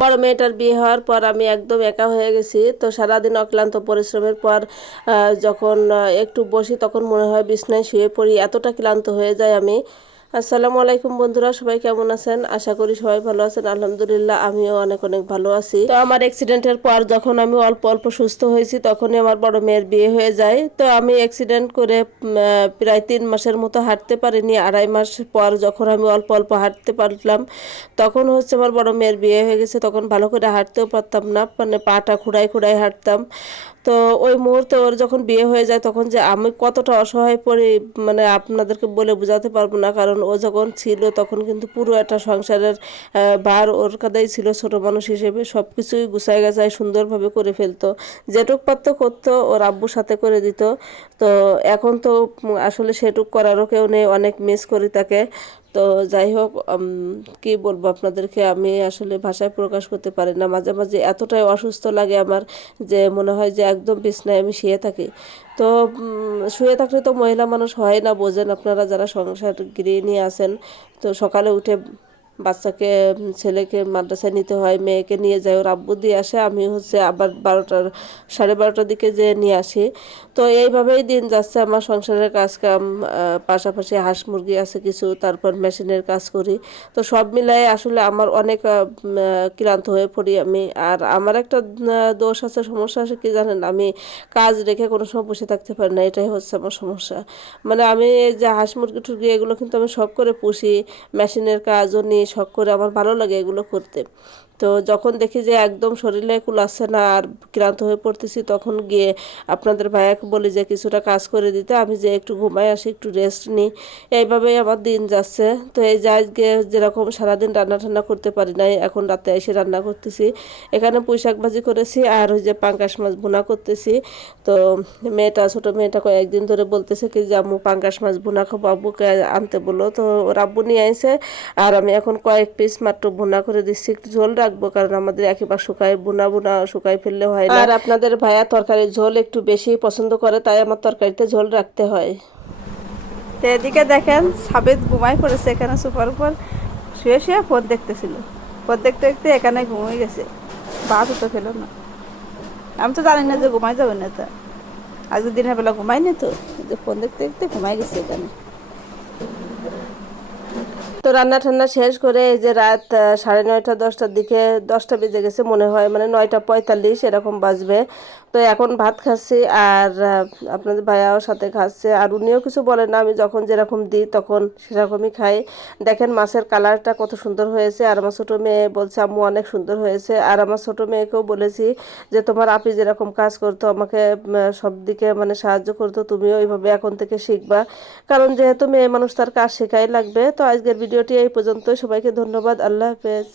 বড় মেয়েটার বিয়ে হওয়ার পর আমি একদম একা হয়ে গেছি। তো সারাদিন অক্লান্ত পরিশ্রমের পর যখন একটু বসি তখন মনে হয় বিছনায় শুয়ে পড়ি, এতটা ক্লান্ত হয়ে যায় আমি। আসসালামু আলাইকুম বন্ধুরা, সবাই কেমন আছেন? আশা করি সবাই ভালো আছেন। আলহামদুলিল্লাহ, আমিও অনেক অনেক ভালো আছি। তো আমার অ্যাক্সিডেন্টের পর যখন আমি অল্প অল্প সুস্থ হয়েছি তখনই আমার বড় মেয়ের বিয়ে হয়ে যায়। তো আমি অ্যাক্সিডেন্ট করে প্রায় 3 মাসের মতো হাঁটতে পারিনি। 2.5 মাস পর যখন আমি অল্প অল্প হাঁটতে পারলাম তখন হচ্ছে আমার বড় মেয়ের বিয়ে হয়ে গেছে। তখন ভালো করে হাঁটতেও পারতাম না, মানে পাটা খুঁড়াই খুঁড়াই হাঁটতাম। তো ওই মুহূর্তে ওর যখন বিয়ে হয়ে যায় তখন যে আমি কতটা অসহায় পড়ি, মানে আপনাদেরকে বলে বোঝাতে পারবো না। কারণ ও যখন ছিল তখন কিন্তু পুরো একটা সংসারের ভার ওর কাঁধেই ছিল। ছোট মানুষ হিসেবে সব কিছুই গুছাই গাছাই সুন্দরভাবে করে ফেলতো, যেটুক পারতো করতো, ওর আব্বুর সাথে করে দিত। তো এখন তো আসলে সেটুক করারও কেউ নেই, অনেক মিস করি তাকে। তো যাই হোক, কি বলবো আপনাদেরকে, আমি আসলে ভাষায় প্রকাশ করতে পারি না। মাঝে মাঝে এতটাই অসুস্থ লাগে আমার যে মনে হয় যে একদম বিছনায় আমি শুয়ে থাকি। তো শুয়ে থাকলে তো মহিলা মানুষ হয় না, বোঝেন আপনারা যারা সংসার গৃহিণী আছেন। তো সকালে উঠে বাচ্চাকে ছেলেকে মাদ্রাসায় নিতে হয়, মেয়েকে নিয়ে যায়, ওর আব্বু দিয়ে আসে, আমি হচ্ছে আবার 12টা 12:30টার দিকে যে নিয়ে আসি। তো এইভাবেই দিন যাচ্ছে আমার সংসারের কাজ কাম, পাশাপাশি হাঁস মুরগি আছে কিছু, তারপর মেশিনের কাজ করি। তো সব মিলাই আসলে আমার অনেক ক্লান্ত হয়ে পড়ি আমি। আর আমার একটা দোষ আছে, সমস্যা আছে কি জানেন, আমি কাজ রেখে কোনো সময় বসে থাকতে পারি না, এটাই হচ্ছে আমার সমস্যা। মানে আমি এই যে হাঁস মুরগি টুরগি এগুলো কিন্তু আমি শখ করে পুষি, মেশিনের কাজও নিয়ে শখ করে, আমার ভালো লাগে এগুলো করতে। তো যখন দেখি যে একদম শরীরে কুলাচ্ছে না আর ক্লান্ত হয়ে পড়তেছি তখন গিয়ে আপনাদের ভাইয়াকে বলি যে কিছুটা কাজ করে দিতে, আমি যে একটু ঘুমাই আসি, একটু রেস্ট নিই। এইভাবেই আমার দিন যাচ্ছে। তো এই যে আজকে যেরকম সারাদিন রান্না টান্না করতে পারি নাই, এখন রাতে এসে রান্না করতেছি। এখানে পুঁই শাক ভাজি করেছি আর ওই যে পাঙ্গাস মাছ ভুনা করতেছি। তো ছোট মেয়েটা কয়েকদিন ধরে বলতেছে কি যে আম্মু পাঙ্গাস মাছ ভুনা খাবো, আব্বুকে আনতে বললো। তো ওর আব্বু নিয়ে আইছে। আর আমি এখন কয়েক পিস মাত্র ভুনা করে দিচ্ছি, একটু ঝোল রাখবো, কারণ আমাদের একেবারে শুকায় ভুনা ভুনা শুকাই ফেললে হয় না। আর আপনাদের ভাইয়া তরকারির ঝোল একটু বেশি পছন্দ করে, তাই আমার তরকারিতে ঝোল রাখতে হয়। তো এদিকে দেখেন সাবেদ ঘুমাই পড়েছে এখানে সোফার উপর, শুয়ে শুয়ে ফোন দেখতেছিল। ফোন দেখতে দেখতে এখানে ঘুমিয়ে গেছে, ভাত তো খেলো না। আমি তো জানি না যে ঘুমাই যাবে না, তা আজকে দিনের বেলা ঘুমাইনি, তো যে ফোন দেখতে দেখতে ঘুমাই গেছে এখানে। তো রান্না ঠান্না শেষ করে এই যে রাত 9:30 10টার দিকে, 10টা বেজে গেছে মনে হয়, মানে 9টা 45 এরকম বাজবে। তো এখন ভাত খাচ্ছি আর আপনাদের ভাইয়াও সাথে খাচ্ছে, আর উনিও কিছু বলেন না, আমি যখন যেরকম দিই তখন সেরকমই খাই। দেখেন মাছের কালারটা কত সুন্দর হয়েছে, আর আমার ছোটো মেয়ে বলছে আম্মু অনেক সুন্দর হয়েছে। আর আমার ছোটো মেয়েকেও বলেছি যে তোমার আপি যেরকম কাজ করতো আমাকে সব দিকে মানে সাহায্য করতো, তুমিও ওইভাবে এখন থেকে শিখবা, কারণ যেহেতু মেয়ে মানুষ তার কাজ শেখাই লাগবে। তো আজকের ভিডিওটি এই পর্যন্ত, সবাইকে ধন্যবাদ, আল্লাহ হাফেজ।